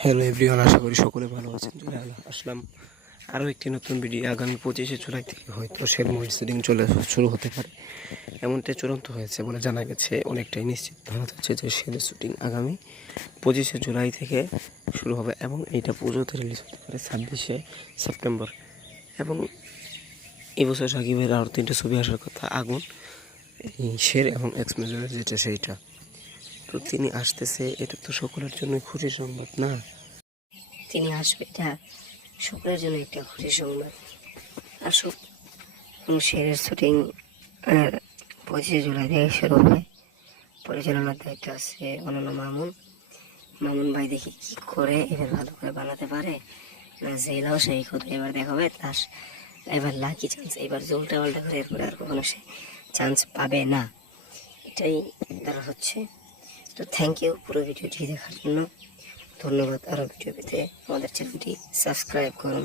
Hello everyone আশা করি সকলে ভালো আছেন। আসলাম আরও একটি নতুন ভিডিও আগামী পঁচিশে জুলাই থেকে হয়তো শের মুভি শুটিং চলে শুরু হতে পারে। এমনটাই চূড়ান্ত হয়েছে বলে জানা গেছে। অনেকটাই নিশ্চিত ধরা যাচ্ছে যে শেরের শুটিং আগামী পঁচিশে জুলাই থেকে শুরু হবে এবং এইটা পুজোতে রিলিজ হতে পারে ছাব্বিশে সেপ্টেম্বর। এবং এবছর সাকিবের আরও তিনটে ছবি আসার কথা, আগুন, এই শের এবং এক্স মেজরের যেটা সেইটা। তো তিনি আসতেছে, এটা তো সকলের জন্য খুশির সংবাদ, না? তিনি আসবে, এটা সকলের জন্য একটা খুশির সংবাদ। এবং শেরের শুটিং পঁচিশে জুলাই থেকে শুরু হবে। পরিচালনার দায়িত্ব আছে অনন্য মামুন। মামুন ভাই দেখি কি করে এবার ভালো করে বানাতে পারে। না, জেলাও সেই কথা এবার দেখাবে, তার এবার লাকি চান্স এবার জলটা পাল্টা করে এরপরে আর কখনো সে চান্স পাবে না। এটাই দ্বারা হচ্ছে তো থ্যাংক ইউ পুরো ভিডিওটি দেখার জন্য। ধন্যবাদ আরও ভিডিও পেতে। আমাদের চ্যানেলটি সাবস্ক্রাইব করুন।